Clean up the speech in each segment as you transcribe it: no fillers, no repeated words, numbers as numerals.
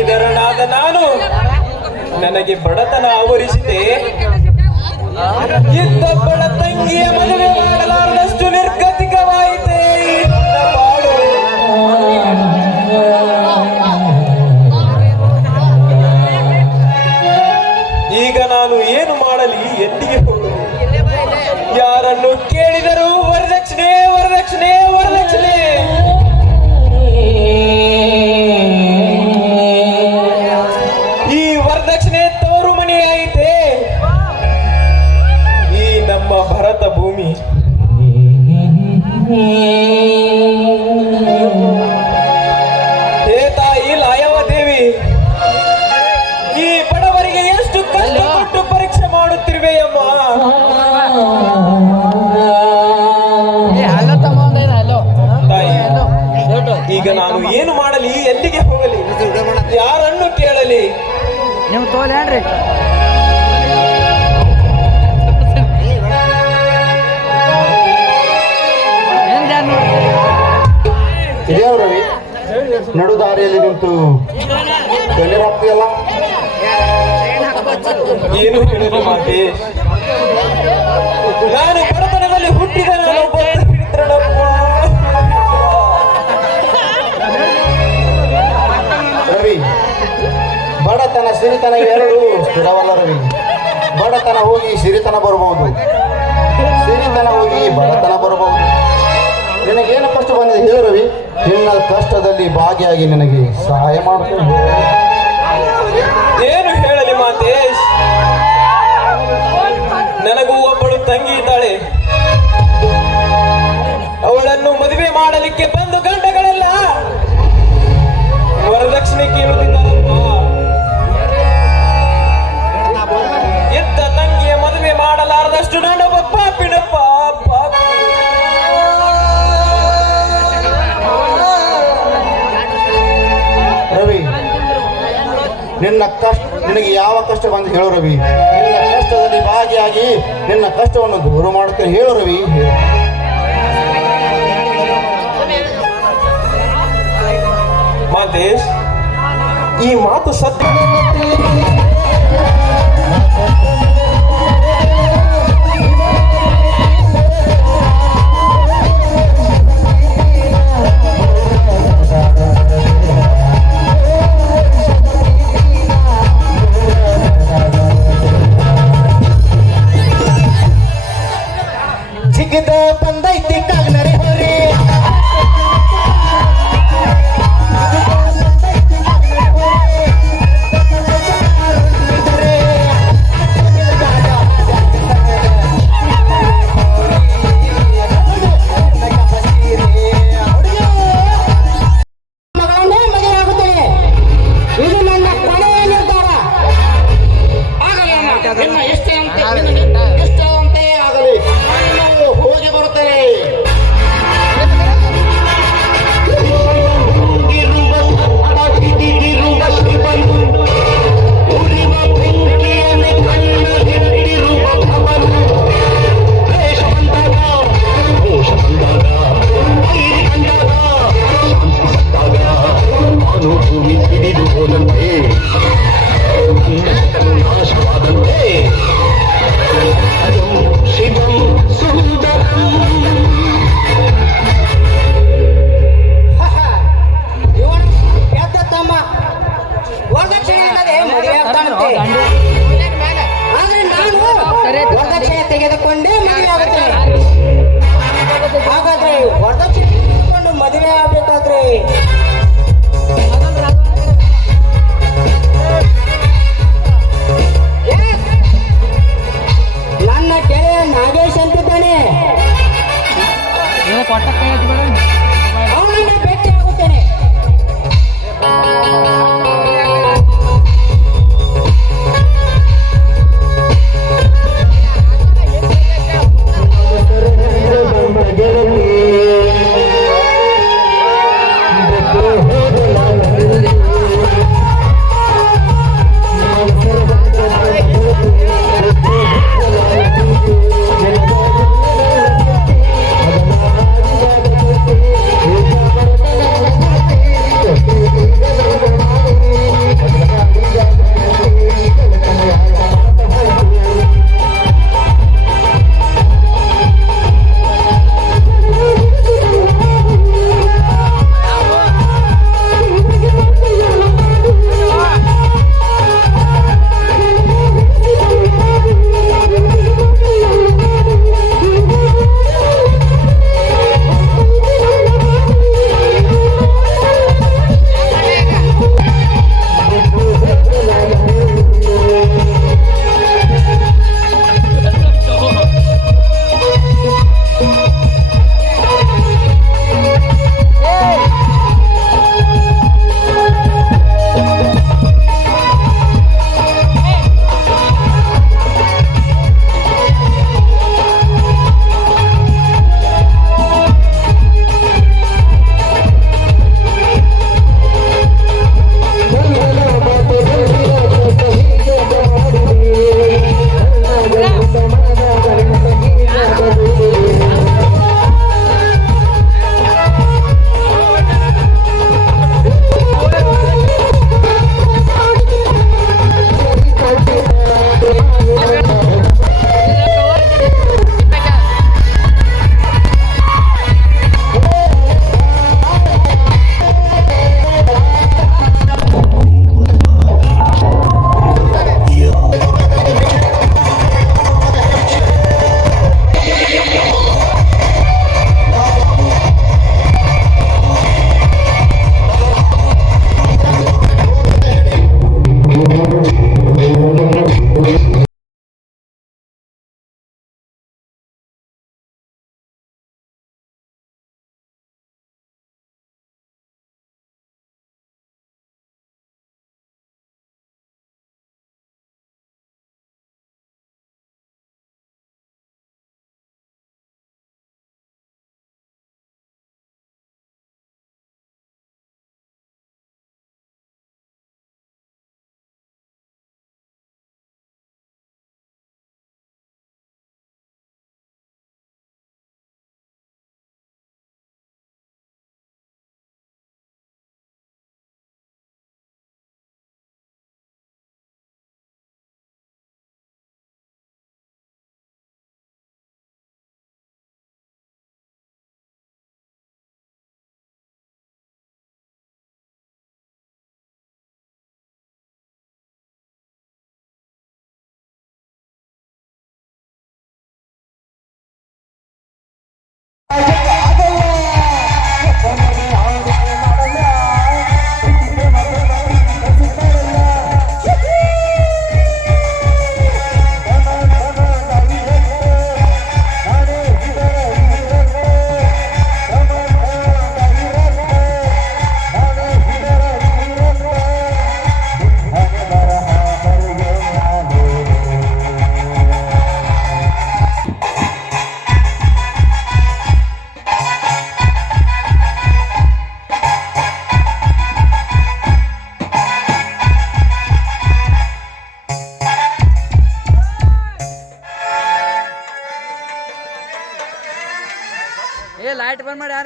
ಮುರಳೀಧರನಾದ ನಾನು ನನಗೆ ಬಡತನ ಆವರಿಸಿದೆ. ಇದ್ದೊಬ್ಬಳ ತಂಗಿಯ ಮದುವೆ ಮಾಡಲಾರದಷ್ಟು ನಿರ್ಗತಿಕವಾಯಿತೆ ಈ ನನ್ನ ಬಾಳು. ಈಗ ನಾನು ಏನು ಮಾಡಲಿ, ಎಲ್ಲಿಗೆ ಹೋಗಲಿ? ಯಾರನ್ನು ಕೇಳಿದರೂ ವರದಕ್ಷಿಣೆ ವರದಕ್ಷಿಣೆ ವರದಕ್ಷಿಣೆ. ಈ ವರದಕ್ಷಿಣೆ ತವರು ಮನೆ ಐತೆ ಈ ನಮ್ಮ ಭರತ ಭೂಮಿ. ಹೇ ತಾಯಿ ಲಾಯವ ದೇವಿ, ಈ ಬಡವರಿಗೆ ಎಷ್ಟು ಕಷ್ಟಪಟ್ಟು ಪರೀಕ್ಷೆ ಮಾಡುತ್ತಿರುವೆ ಅಮ್ಮ. ತಾಯಿ, ಈಗ ನಾನು ಏನು ಮಾಡಲಿ, ಎಲ್ಲಿಗೆ ಹೋಗಲಿ, ಯಾರನ್ನು ಕೇಳಲಿ? ನೀವು ತೋಲೇನ್ರಿ ಇದೇವ್ ರವಿ, ನಡು ದಾರಿಯಲ್ಲಿ ನಿಂತು ಕಣ್ಣೀರಾಗ್ತೀಯಲ್ಲ? ಏನು ಹೇಳಲು ಮಾತೆ? ನಾನು ಬಡತನದಲ್ಲಿ ಹುಟ್ಟಿದ ನಾನು ರವಿ, ಬಡತನ ಸಿರಿತನ ಎರಡು ಸ್ಥಿರವಲ್ಲ ರವಿ. ಬಡತನ ಹೋಗಿ ಸಿರಿತನ ಬರಬಹುದು, ಸಿರಿತನ ಹೋಗಿ ಬಡತನ ಬರಬಹುದು. ನಿನಗೇನು ಕಷ್ಟ ಬಂದಿದೆ ಹೇಳು ರವಿ, ನಿನ್ನ ಕಷ್ಟದಲ್ಲಿ ಭಾಗಿಯಾಗಿ ನಿನಗೆ ಸಹಾಯ ಮಾಡ್ತೇನೆ. ಏನು ಹೇಳಲಿ ಮಾತೇಶ್? ನನಗೂ ಒಬ್ಬಳು ತಂಗಿ ಇದ್ದಾಳೆ. ಅವಳನ್ನು ಮದುವೆ ಮಾಡಲಿಕ್ಕೆ ಬಂದು ಗಂಡಗಳೆಲ್ಲ ವರದಕ್ಷಿಣೆ ಕೇಳುತ್ತಿದ್ದಾರಪ್ಪ. ಎತ್ತ ತಂಗಿಯ ಮದುವೆ ಮಾಡಲಾರದಷ್ಟು ನಾನೊಬ್ಬ ಪಾಪಿನಪ್ಪ, ಪಾಪಿ. ರವಿ, ನಿನಗೆ ಯಾವ ಕಷ್ಟ ಬಂದು ಹೇಳು ರವಿ. ನಿನ್ನ ಕಷ್ಟದಲ್ಲಿ ಭಾಗಿಯಾಗಿ ನಿನ್ನ ಕಷ್ಟವನ್ನು ದೂರ ಮಾಡುತ್ತೇನೆ ಹೇಳು ರವಿ. ಮಾತೇಶ್, ಈ ಮಾತು ಸತ್ಯ. ಜಿಗಿದ ಬಂದೈತಿ ಕಾಗ್ನರಿ ಹೋರಿ,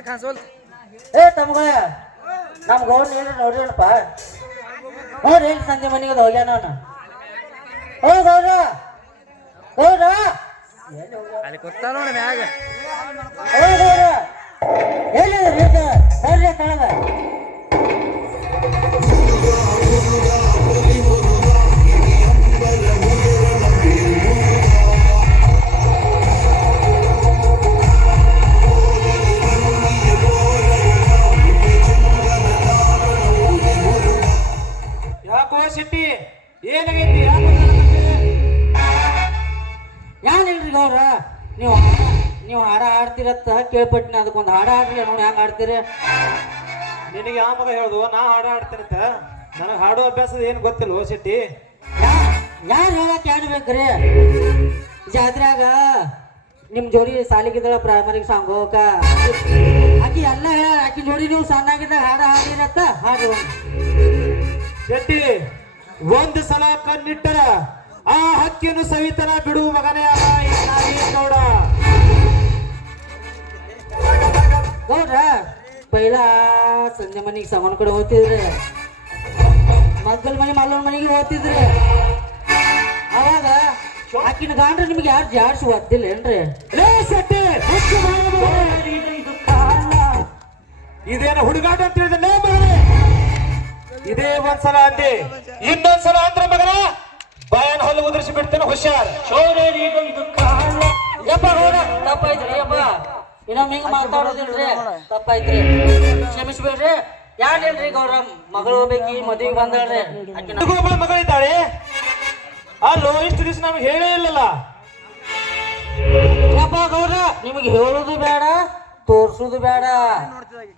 ಏ ತಮ್ಗಳ ನಮ್ ಗೌಡ್ ಏನು ನೋಡ್ರಿಪ್ಪ ನೋಡ್ರಿ ಇಲ್ಲಿ ಸಂಜೆ ಮನೆಗೆ ಹೋಗ್ಯಾನ ಅವನು ಓ ಗೌಡ ಗೌಡ ಅಲ್ಲಿ ಗೊತ್ತಾ ನೋಡಿ ಮ್ಯಾಗ ಓ ಗೌಡ ಎಲ್ಲಿದ್ರಿ ನೋಡ್ರಿ ತಳಗ ಯಾಕೋ ಶೆಟ್ಟಿ ಏನಾಗೈತಿ ಯಾನಿಲ್ರಿ ಗೌಡ್ರ ನೀವು ಹಾಡ ಆಡ್ತಿರತ್ತ ಕೇಳ್ಪಟ್ಟಿನ ಅದಕ್ಕೊಂದು ಹಾಡ ಆಡ್ರಿ ನೋಡಿ ಹೆಂಗ್ ಆಡ್ತೀರಿ ನಿನಗೆ ಯಾವ ಮಗ ಹೇಳ್ದು ನಾ ಹಾಡು ಆಡ್ತೇನಂತ ನನಗೆ ಹಾಡು ಅಭ್ಯಾಸದ ಏನು ಗೊತ್ತಿಲ್ವೋ ಶೆಟ್ಟಿ ಯಾರು ಹೇಳಕ್ ಆಡ್ಬೇಕ್ರಿ ಜಾತ್ರ್ಯಾಗ ನಿಮ್ ಜೋಡಿ ಸಾಲಿಗಿದ್ದಳ ಪ್ರೈಮರಿಗೆ ಸಾಂಗೋಕ ಆಕಿ ಎಲ್ಲ ಹೇಳ ಆಕಿ ಜೋಡಿ ನೀವು ಸಣ್ಣಾಗಿದ್ದಾಗ ಹಾಡ ಹಾಡಿರತ್ತ ಹಾಡು ಶೆಟ್ಟಿ ಒಂದು ಸಲ ಕಣ್ಣಿಟ್ಟರ ಆ ಹಕ್ಕಿಯನ್ನು ಸವಿತನ ಬಿಡುವ ಮಗನೇ ಅಲ್ಲ ಈ ನಾಗೇಶ್ ಗೌಡ ಗೌಡ್ರ ಪೈಲ ಸಂಜೆ ಮನೆಗೆ ಸಾಮಾನು ಕಡೆ ಹೋಗ್ತಿದ್ರಿ ಮಗ್ಗಲ್ ಮನೆ ಮಲ್ಲನ ಮನೆಗೆ ಹೋಗ್ತಿದ್ರಿ ಅವಾಗ ಆಕಿನ ಗಾಂಡ್ರೆ ನಿಮ್ಗೆ ಯಾರು ಜಾಡ್ಸಿ ಒದ್ದಿಲ್ಲ ಏನ್ರಿ ಲೇ ಶೆಟ್ಟಿ ಇದೇನು ಹುಡುಗಾಟ ಅಂತ ಹೇಳಿದ್ರೆ ಮಗನೇ ಇದೇ ಒಂದ್ಸಲ ಅಂದೆ ಇನ್ನೊಂದ್ಸಲ ಅಂದ್ರೆ ಮಗನ ಬಾಯನ್ ಹಲ್ಲು ಉದುರಿಸಿ ಬಿಡ್ತೇನೆ ಹುಷಾರ್ ಯಪ್ಪ ಗೌಡ ತಪ್ಪಾಯ್ತ್ರಿ ಯಪ್ಪ ಇನ್ನೊಮ್ಮೆ ಹಿಂಗ ಮಾತಾಡೋದಿಲ್ರಿ ತಪ್ಪಾಯ್ತ್ರಿ ಕ್ಷಮಿಸ್ಬೇಡ್ರಿ ಯಾರೇನ್ರಿ ಗೌಡ್ರ ಮಗಳು ಹೋಗ್ಬೇಕಿ ಮದುವೆ ಬಂದಳ್ರಿ ಆಕಿನ ಒಬ್ಬ ಮಗಳಿದ್ದಾಳೆ ಅಲ್ಲೋ ಇಷ್ಟು ದಿವಸ ನಮ್ಗೆ ಹೇಳೇ ಇಲ್ಲಲ್ಲ ಯಪ್ಪ ಗೌಡ್ರ ನಿಮಗೆ ಹೇಳುದು ಬೇಡ ತೋರ್ಸುದು ಬೇಡ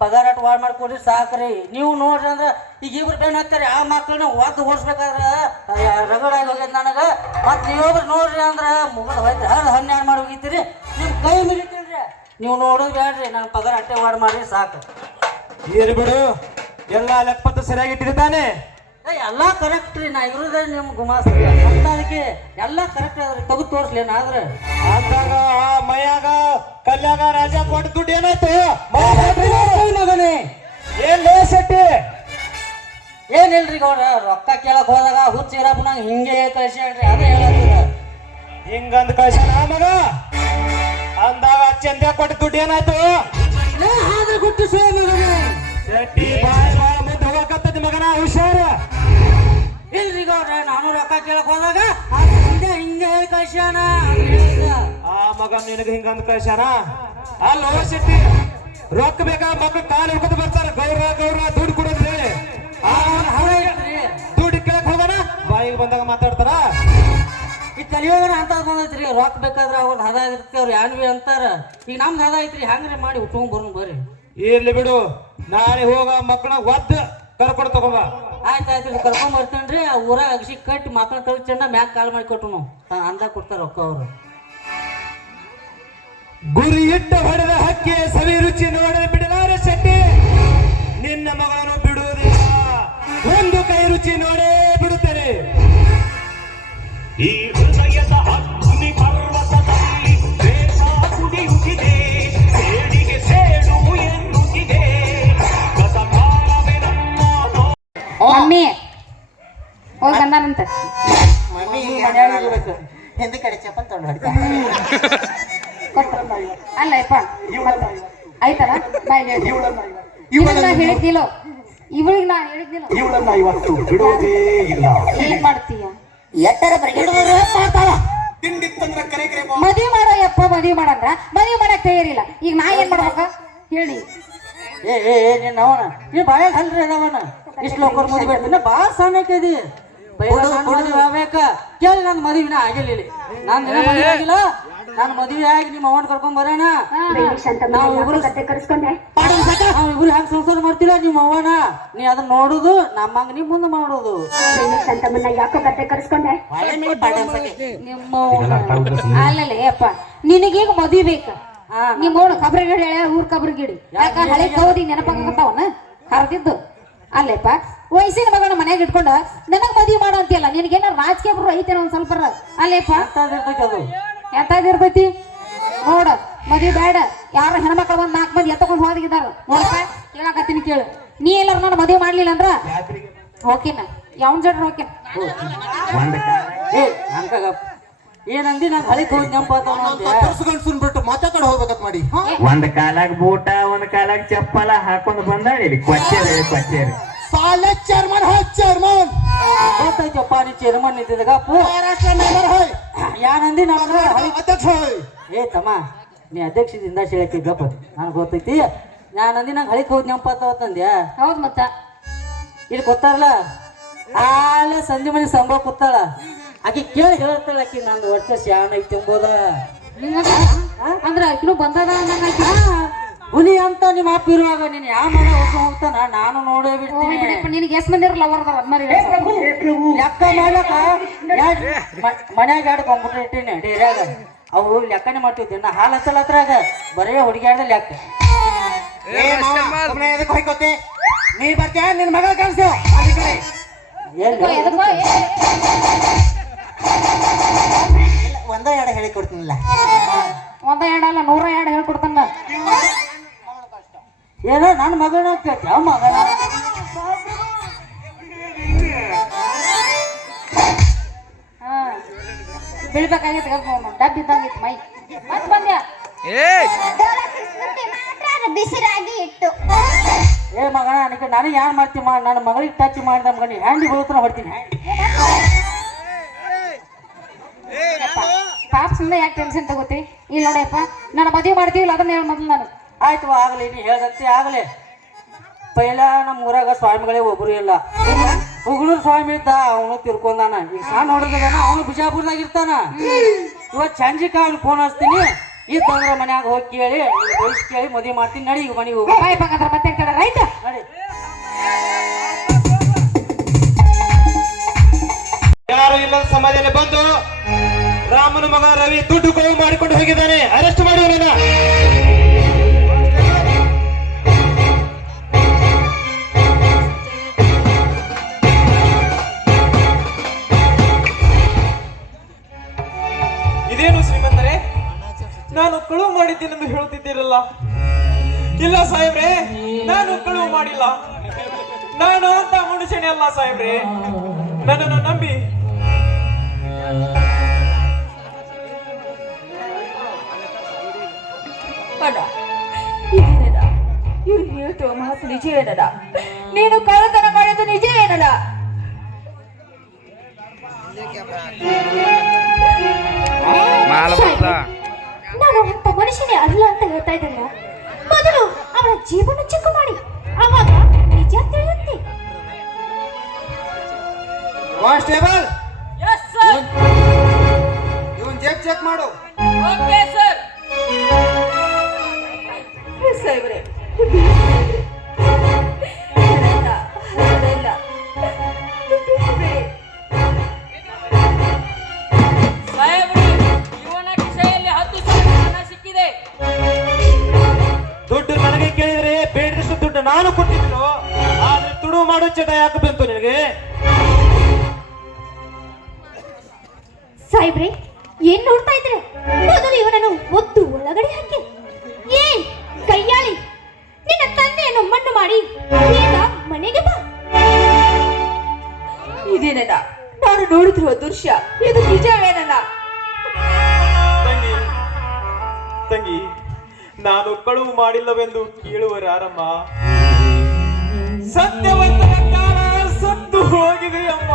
ಪಗಾರ ವಾಳ್ ಮಾಡ್ಕೊಡ್ರಿ ಸಾಕ್ರಿ ನೀವು ನೋಡ್ರಿ ಅಂದ್ರ ಈಗ ಇಬ್ರು ಬೆಣ್ಣ ಹತ್ತಾರೆ ಆ ಮಕ್ಳನ್ನ ಒದ್ದು ಓಡಿಸ್ಬೇಕಾದ್ರ ರಗಡಾಗಿ ಹೋಗ್ಯದ ನನಗ ಮತ್ ನೀವೊಬ್ರು ನೋಡ್ರಿ ಅಂದ್ರ ಮುಗಿದ್ ಹೋಯ್ತು ಹನ್ನೆರಡು ಮಾಡಿ ಹೋಗಿತ್ತೀರಿ ನಿಮ್ ಕೈ ಮುಗಿತೀನ್ರಿ ನೀವು ನೋಡೋದು ಬೇಡ್ರಿ ನಾನು ಪಗಾರ ಅಟ್ಟೆ ವಾಡ್ ಮಾಡ್ರಿ ಸಾಕು ಏರಿ ಬಿಡು ಎಲ್ಲ ಲೆಕ್ಕಪತ್ರ ಸರಿಯಾಗಿ ಇಟ್ಟಿರ್ತಾನೆ ಎಲ್ಲ ಕರೆಕ್ಟ್ ರೀ ನಾ ಇರೋದೇ ನಿಮ್ ಗುಮಾಸ್ತಿ ಅಂತ ಅದಕ್ಕೆ ಎಲ್ಲ ಕರೆಕ್ಟ್ ಅದ್ರಿ ತೆಗೆದು ತೋರಿಸ್ಲೇನ ಆದ್ರೆ ಅಂದಾಗ ಆ ಮೈಯಾಗ ಕಲ್ಯಾಗ ರಾಜ ಕೊಟ್ಟ ದುಡ್ಡು ಏನಾಯ್ತು ಮಗನೇ ಏನ್ ಲೇ ಶೆಟ್ಟಿ ಏನಿಲ್ರಿ ಗೌಡ್ರ ರೊಕ್ಕ ಕೇಳಕ್ ಹೋದಾಗ ಹುಚ್ಚ ಇರಪ್ಪ ನಂಗೆ ಹಿಂಗೆ ಕಳ್ಸ್ಯಾನ್ರಿ ಅದೇ ಹೇಳತ್ತಿದ ಹಿಂಗಂದ್ ಕಳ್ಸಣ ಮಗ ಅಂದಾಗ ಚಂದ ಕೊಟ್ಟ ದುಡ್ಡು ಏನಾಯ್ತು ಆದ್ರೆ ಕೊಟ್ಟು ಸೇ ಮಗನೇ ಶೆಟ್ಟಿ ಬಾಯ್ ಬಾಯ್ ಮುಂದೆ ಹೋಗಕತ್ತದ ಮಗನ ಹುಷಾರ ಇಲ್ರಿ ಗೌಡ್ರ ನಾನು ರೊಕ್ಕ ಕೇಳಕ್ ಹೋದಾಗ ಹಿಂಗೆ ಹಿಂಗೆ ಹೇಳಿ ಕಳ್ಸ್ಯಾನ ಆ ಮಗ ನಿನಗೆ ಹಿಂಗಂದ್ ಕಳ್ಸ್ಯಾನ ಅಲ್ಲೋ ಶೆಟ್ಟಿ ರೊಕ್ಕ ಬೇಕಾ ಮಕ್ಕಳು ಕಾಲು ಹಿಡ್ಕೊಂಡು ಬರ್ತಾರ ಗೌರ ಗೌರ ದುಡ್ಡು ಕೊಡೋದು ಹೇಳಿ ದುಡ್ಡು ಕೇಳಕ್ ಹೋಗೋಣ ಬಾಯಿಗೆ ಬಂದಾಗ ಮಾತಾಡ್ತಾರ ಈ ಕಲಿಯೋಗನ ಅಂತ ಬಂದೈತ್ರಿ ರೊಕ್ಕ ಬೇಕಾದ್ರೆ ಅವ್ರ ಹದ ಇರ್ತಿ ಅವ್ರು ಯಾನ್ ಬಿ ಅಂತಾರ ಈಗ ನಮ್ದು ಹದ ಐತ್ರಿ ಹಂಗ್ರಿ ಮಾಡಿ ಉಟ್ಕೊಂಡ್ ಬರೋಣ ಬರ್ರಿ ಇರ್ಲಿ ಬಿಡು ನಾಳೆ ಹೋಗ ಮಕ್ಕಳನ್ನ ಒದ್ದು ಕರ್ಕೊಂಡು ತಗೊಂಬ ಆಯ್ತು ಕರ್ಕೊಂಡ್ ಬರ್ತೇನ್ರಿ ಆ ಊರಾಗ ಅಗಸಿ ಕಟ್ಟಿ ಮಕ್ಕಳ ತಗ ಚೆಂಡ ಮ್ಯಾಗ ಕಾಲ್ ಮಾಡಿ ಕೊಟ್ಟು ನಾವು ಅಂದಾಗ ಕೊಡ್ತಾರ ರೊಕ್ಕ ಅವ್ರು ಗುರಿ ಇಟ್ಟ ಹೊಡೆದ ಹಕ್ಕಿ ಸವಿ ರುಚಿ ನೋಡದ ಬಿಡಲಾರೆ ಶೆಟ್ಟಿ ನಿನ್ನ ಮಗಳನ್ನು ಬಿಡುವುದಿಲ್ಲ ಒಂದು ಕೈ ರುಚಿ ನೋಡೇ ಬಿಡುತ್ತೇನೆ ಈ ಹೃದಯದ ಅಗ್ನಿ ಪರ್ವತದಲ್ಲಿ ದ್ವೇಷ ಕುಡಿಯುತ್ತಿದೆ ಸೇಡಿಗೆ ಸೇಡು ಎನ್ನುತ್ತಿದೆ ಗತಕಾಲವೇ ನಮ್ಮ ಮಮ್ಮಿ ಹೋಗಿ ಬಂದಾನಂತ ಹಿಂದೆ ಕಡೆ ಚಪ್ಪಲ್ ತಗೊಂಡು ಅಲ್ಲ ಯಪ್ಪ ಆಯ್ತಲ್ಲ ಬಾಯ್ ನಾ ಹೇಳಿದ್ದಿಲ್ಲೋ ಇವಳಿಗೆ ನಾ ಹೇಳಿದ್ದಿಲ್ಲ ಇವಳನ್ನ ಇವತ್ತು ಬಿಡೋದೇ ಇಲ್ಲ ಏನ್ ಮಾಡ್ತೀಯ ಎತ್ತರ ಮದ್ವಿ ಮಾಡೋ ಯಪ್ಪ ಮದ್ವಿ ಮಾಡಂದ್ರ ಮದ್ವಿ ಮಾಡಕ್ ತಯಾರಿಲ್ಲ ಈಗ ನಾ ಏನ್ ಮಾಡ್ಬೇಕ ಹೇಳಿ ಏ ಅವನ ಈ ಬಾಯ ಹಲ್ರಿ ಅದವನ ಇಷ್ಟು ಲೋಕರ್ ಮದುವೆ ಬಿಡ್ತೀನಿ ಭಾಳ ಸಣ್ಣಕದಿ ಕೇಳಿ ನನ್ನ ಮದುವೆನ ಆಗಿಲ್ಲ ನಾನು ಮದುವೆ ಆಗಿಲ್ಲ ನಾನು ಮದುವೆ ಆಗಿ ನಿಮ್ಮ ಅವನ್ ಕರ್ಕೊಂಡ್ ಬರೋಣ ನಾವು ಇಬ್ರು ಇಬ್ರು ಹೆಂಗ್ ಸಂಸಾರ ಮಾಡ್ತಿಲ್ಲ ನಿಮ್ಮ ಅವನ ನೀ ಅದನ್ನ ನೋಡುದು ನಮ್ಮಂಗ ನೀ ಮುಂದೆ ಮಾಡೋದು ನಿಮ್ಮ ಅಲ್ಲಲ್ಲ ಯಪ್ಪ ನಿನಗೀಗ ಮದ್ವಿ ಬೇಕ ನಿಮ್ಮ ಅವನು ಕಬ್ರಗಿಡಿ ಹೇಳ ಊರ್ ಕಬ್ರಗಿಡಿ ಯಾಕ ಹಳೆ ಕೌದಿ ನೆನಪಾಗತ್ತಾವನ ಹರಿದಿದ್ದು ಅಲ್ಲೇಪ್ಪ ವಯಸ್ಸಿನ ಮಗನ ಮನ್ಯಾಗ ಇಟ್ಕೊಂಡ ನನಗ್ ಮದ್ವಿ ಮಾಡೋ ಅಂತೀಯಲ್ಲ ನಿನಗೇನ ರಾಜಕೀಯ ಬರೋ ಐತೇನ ಒಂದ್ ಸ್ವಲ್ಪ ಅಲ್ಲೇಪ್ಪ ಅದು ಎಂತದಿರ್ತೈತಿ ನೋಡ ಮದ್ವಿ ಬೇಡ ಯಾರ ಹೆಣ್ಮಕ್ಳು ಬಂದ್ 4 ಮಂದಿ ಎತ್ತಕೊಂಡ್ ಹೋಗಿದಾರ ನೋಡಪ್ಪ ಕೇಳಾಕತ್ತೀನಿ ಕೇಳು ನೀ ಎಲ್ಲಾರು ನಾನು ಮದ್ವಿ ಮಾಡ್ಲಿಲ್ಲ ಅಂದ್ರ ಹೋಕಿನ ಯಾವನ್ ಜಡ್ರ ಹೋಕಿನ ಏ ಹಂಗಾಗ ಏನಂದಿ ನಂಗೆ ಹಳಿಕ್ ಹೋಗಿ ಬಿಟ್ಟು ಮತ್ತೆ ಕಡೆ ಹೋಗ್ಬೇಕತ್ ಮಾಡಿ ಒಂದ್ ಕಾಲಾಗ ಬೂಟ ಒಂದ್ ಕಾಲಾಗ ಚಪ್ಪಲ ಹಾಕೊಂಡ್ ಬಂದಾಳ ಇಲ್ಲಿ ಕೊಚ್ಚೇರಿ ಸಾಲೆ ಚೇರ್ಮನ್ ಹೈ ಚೇರ್ಮನ್ ಗೊತ್ತೈತಪ್ಪ ನೀ ಚೇರ್ಮನ್ ನಿಂತಿದ್ದಾಗ ಮಹಾರಾಷ್ಟ್ರ ಮೆಂಬರ್ ಹೈ ಯಾನಂದಿ ನನಗ ಹಳಿ ಅಧ್ಯಕ್ಷ ಹೈ ಏ ತಮ್ಮ ನೀ ಅಧ್ಯಕ್ಷದಿಂದ ಹೇಳಕ್ಕೆ ಗಪ್ಪ ನನಗೆ ಗೊತ್ತೈತಿ ನಾನಂದಿ ನಂಗೆ ಹಳಿಕ್ ಹೋಗಿ ನೆಂಪಾತಂದ್ಯಾ ಹೌದ್ ಮತ್ತ ಇಲ್ಲಿ ಕೂತಾರಲ್ಲ ಆಲೆ ಸಂಜೆ ಮನೆ ಸಂಭವ ಕೂತಾಳ ಆಕಿ ಕೇಳಿ ಹೇಳ್ತಾಳ ಆಕಿ ನಂದು ವರ್ಷ ಶಾಣ ಐತಿ ಎಂಬುದ ಅಂದ್ರ ಆಕಿನೂ ಬಂದದ ಅನ್ನಂಗಾಯ್ತು ಹುಲಿ ಅಂತ ನಿಮ್ಮ ಅಪ್ಪ ಇರುವಾಗ ನೀನು ಯಾವ ಮನೆ ಹೋಗಿ ಹೋಗ್ತಾನ ನಾನು ನೋಡೇ ಬಿಡ್ತೀನಿ ನಿನಗೆ ಎಷ್ಟು ಮಂದಿ ಲವರ್ ಅದಾರ ಅದ್ಮಾರಿ ಲೆಕ್ಕ ಮಾಡ್ಲಕ್ಕ ಮನ್ಯಾಗ 2 ಕಂಪ್ಯೂಟರ್ ಇಟ್ಟೀನಿ ಡೇರ್ಯಾಗ ಅವು ಲೆಕ್ಕನೇ ಮಾಡ್ತಿದ್ದೆ ನಾ ಹಾಲು ಹಚ್ಚಲತ್ರಾಗ ಬರೇ ಹುಡುಗಿಯಾರ್ದ ಲೆಕ್ಕ ಎದಕ್ಕೆ ಹೋಯ್ಕೋತಿ ನೀ ಬರ್ತೀಯ ನಿನ್ನ ಮಗಳ ಕಳ್ಸು ಒಂದ 2 ಹೇಳಿ ಕೊಡ್ತೀನಿಲ್ಲ ಒಂದ 2 ಅಲ್ಲ 102 ಹೇಳ್ಕೊಡ್ತಾನ ಏನೋ ನನ್ನ ಮಗಳನ್ನ ಕೇಳ್ತಿ ಅವ ಮಗಳ ಬೀಳ್ಬೇಕಾಗಿತ್ತು ಡಬ್ಬಿ ಇದ್ದಂಗಿತ್ತು ಮೈ ಮತ್ ಬಂದ್ಯಾ ಬಿಸಿರಾಗಿ ಇಟ್ಟು ಏ ಮಗನ ನನಗೆ ಯಾರು ಮಾಡ್ತಿ ನನ್ನ ಮಗಳಿಗೆ ಟಚ್ ಮಾಡಿದ ಮಗನ ಹ್ಯಾಂಡಿ ಹೋಗ್ತಾನೆ ಹೊಡ್ತೀನಿ ಪಾಪ ಸುಮ್ಮನೆ ಯಾಕೆ ಟೆನ್ಷನ್ ತಗೋತಿ ಇಲ್ಲ ನೋಡಪ್ಪ ನಾನು ಮದುವೆ ಮಾಡ್ತೀವಿಲ್ಲ ಅದನ್ನ ಹೇಳ ಮೊದಲು ನಾನು ಆಯ್ತು ಆಗಲಿ ನೀ ಹೇಳ್ದಂತೆ ಆಗಲಿ ಪೈಲ ನಮ್ಮ ಊರಾಗ ಸ್ವಾಮಿಗಳೇ ಒಬ್ರು ಇಲ್ಲ ಹುಗುಳೂರು ಸ್ವಾಮಿ ಇದ್ದ ಅವನು ತಿರ್ಕೊಂಡಾನ ಈಗ ಸಣ್ಣ ಹುಡುಗದಾನ ಅವನು ಬಿಜಾಪುರದಾಗ ಇರ್ತಾನ ಇವತ್ತು ಸಂಜಿಕ ಅವ್ನು ಫೋನ್ ಹಚ್ತೀನಿ ಇದ್ದಂದ್ರ ಮನ್ಯಾಗ ಹೋಗಿ ಕೇಳಿ ವಯಸ್ಸು ಕೇಳಿ ಮದುವೆ ಮಾಡ್ತೀನಿ ನಡಿ ಈಗ ಮನೆಗೆ ಹೋಗಿ ಬಾಯ್ ಪಕ್ಕಂದ್ರ ಮತ್ತೆ ಕೇಳ ರೈಟ್ ನಡಿ ಯಾರು ಇಲ್ಲದ ಸಮಾಜದಲ್ಲಿ ಬಂದು ರಾಮನ ಮಗ ರವಿ ದುಡ್ಡು ಗೋವು ಮಾಡಿಕೊಂಡು ಹೋಗಿದ್ದಾನೆ ಅರೆಸ್ಟ್ ಮಾಡಿ ಅವನನ್ನ ಇದೇನು ಶ್ರೀಮಂತರೇ ನಾನು ಕಳುವು ಮಾಡಿದ್ದೇನೆಂದು ಹೇಳುತ್ತಿದ್ದೀರಲ್ಲ ಇಲ್ಲ ಸಾಹೇಬ್ರೆ ನಾನು ಕಳುವು ಮಾಡಿಲ್ಲ ನಾನು ಅಂತ ಮನುಷ್ಯನೇ ಅಲ್ಲ ಸಾಹೇಬ್ರೆ ನನ್ನನ್ನು ನಂಬಿ ಅಣ್ಣ ಇದೇನದ ಇವ್ರು ಹೇಳ್ತೋ ಮಾತು ನಿಜ ಏನದ ನೀನು ಕಳ್ಳತನ ಮಾಡಿದ್ದು ನಿಜ ಏನದ ನಾನು ಅಂತ ಮನುಷ್ಯನೇ ಅಲ್ಲ ಅಂತ ಹೇಳ್ತಾ ಇದ್ದಲ್ಲ ಮೊದಲು ಅವನ ಜೀವನ ಚೆಕ್ ಮಾಡಿ ಅವಾಗ ನಿಜ ತಿಳಿಯುತ್ತೆ ಕಾನ್ಸ್ಟೇಬಲ್ ಇವನ್ ಜೇಬ್ ಚೆಕ್ ಮಾಡು ಸಾಹೇಬ್ರೆ ದುಡ್ಡು ನನಗೆ ಕೇಳಿದ್ರೆ ಬೇಡದಷ್ಟು ದುಡ್ಡು ನಾನು ಕೊಟ್ಟಿದ್ರು ಆದ್ರೆ ತುಡು ಮಾಡೋ ಚಟ ಯಾಕೆ ಬಂತು ನಿನಗೆ ಸಾಹೇಬ್ರೆ ಏನ್ ನೋಡ್ತಾ ಇದ್ರೆ ಮೊದಲು ಇವನನ್ನು ಒದ್ದು ಒಳಗಡೆ ಹಾಕಿ ಏ ಕೈಯಾಳಿ ನಿನ್ನ ತಂದೆಯನ್ನು ಮಣ್ಣು ಮಾಡಿ ಬೇಗ ಮನೆಗೆ ಬಾ ಇದೇನಲ್ಲ ನಾನು ನೋಡುತ್ತಿರುವ ದೃಶ್ಯ ಇದು ನಿಜವೇನಲ್ಲ ತಂಗಿ ನಾನು ಕಳುವು ಮಾಡಿಲ್ಲವೆಂದು ಕೇಳುವರಾರಮ್ಮ ಸತ್ಯವಂತರ ಕಾಲ ಸತ್ತು ಹೋಗಿದೆ ಅಮ್ಮ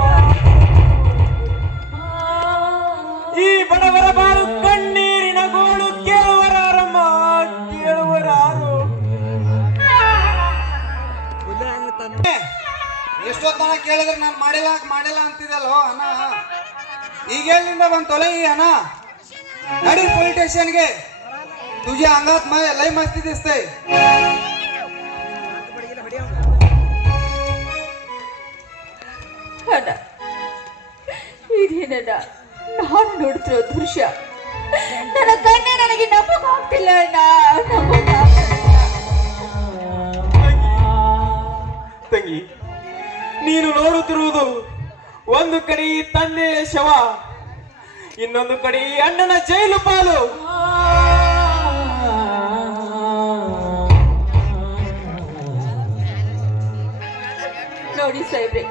ಈ ಬಡವರ ಬಾಳು ಕಣ್ಣೀರಿನ ಗೋಳು ಕೇಳುವರಾರಮ್ಮ ಕೇಳುವರಾರು ಎಷ್ಟೊತ್ತನ ಕೇಳಿದ್ರೆ ನಾನು ಮಾಡಿಲ್ಲ ಅಂತಿದಲ್ಲೋ ಅಣ್ಣ ಈಗ ಎಲ್ಲಿಂದ ಬಂದ್ ತೊಲೆ ಈ ಅಣ್ಣ ನಡಿ ಪೊಲೀಸ್ ಸ್ಟೇಷನ್ಗೆ तुझे अंगात लय मस्ती दिसते ಇದೇನದ ನಾನು ನೋಡ್ತಿರೋ ದೃಶ್ಯ ನನ್ನ ಕಣ್ಣೆ ನನಗೆ ನಂಬಕ್ಕಾಗ್ತಿಲ್ಲ ಅಣ್ಣ ತಂಗಿ ನೀನು ನೋಡುತ್ತಿರುವುದು ಒಂದು ಕಡೆ ತಂದೆಯ ಶವ ಇನ್ನೊಂದು ಕಡೆ ಅಣ್ಣನ ಜೈಲು ಪಾಲು ನೋಡಿ ಸಾಹೇಬ್ರೆ,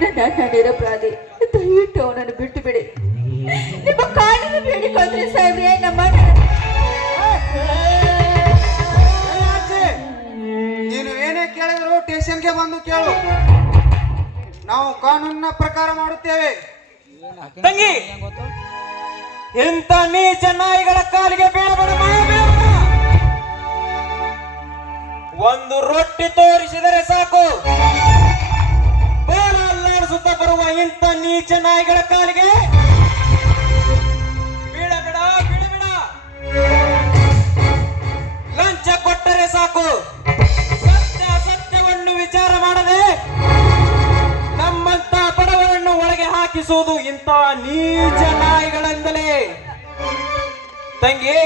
ನನ್ನ ನಿರಪರಾಧಿ, ದಯವಿಟ್ಟು ಅವನನ್ನು ಬಿಟ್ಟು ಬಿಡಿ. ನಿಮ್ಮ ಕಾಲಿಗೆ ಬೇಡಿಕೊಂಡ್ರೆ ಸಾಹೇಬ್ರೆ, ನಮ್ಮ ನೀನು ಏನೇ ಕೇಳಿದ್ರು ಸ್ಟೇಷನ್ಗೆ ಬಂದು ಕೇಳು, ನಾವು ಕಾನೂನಿನ ಪ್ರಕಾರ ಮಾಡುತ್ತೇವೆ. ತಂಗಿ, ಇಂಥ ನೀಚ ನಾಯಿಗಳ ಕಾಲಿಗೆ ಬೀಳಬೇಡ, ಒಂದು ರೊಟ್ಟಿ ತೋರಿಸಿದರೆ ಸಾಕು. ಬೋಳ ಅಲ್ಲಾಡಿಸುತ್ತಾ ಬರುವ ಇಂಥ ನೀಚ ನಾಯಿಗಳ ಕಾಲಿಗೆ ಬೀಳಬೇಡ, ಬೀಳಬೇಡ. ಲಂಚ ಕೊಟ್ಟರೆ ಸಾಕು. ಸತ್ಯವನ್ನು ವಿಚಾರ ಮಾಡದೆ ನಮ್ಮಂತ ಬಡವರನ್ನು ಒಳಗೆ ಹಾಕಿಸುವುದು ಇಂಥ ನೀಚ ನಾಯಿಗಳಿಂದಲೇ. ತಂಗಿ,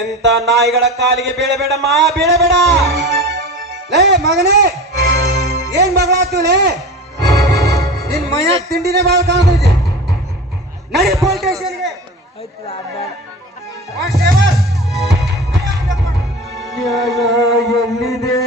ಇಂಥ ನಾಯಿಗಳ ಕಾಲಿಗೆ ಬೀಳಬೇಡಮ್ಮ, ಬೀಳಬೇಡ. ಲೇ ಮಗನೇ, ಏನ್ ಮಗಳಾಗ್ತೀವಲೇ? ನಿನ್ ಮೈಯಾಗ ತಿಂಡಿನೇ ಬಾಳ ಕಾಣ್ತೈತಿ. ನಡಿ ಪೊಲೀಸ್ ಸ್ಟೇಷನ್ಗೆ. ಕಾನ್ಸ್ಟೇಬಲ್, ಎಲ್ಲಿದೆ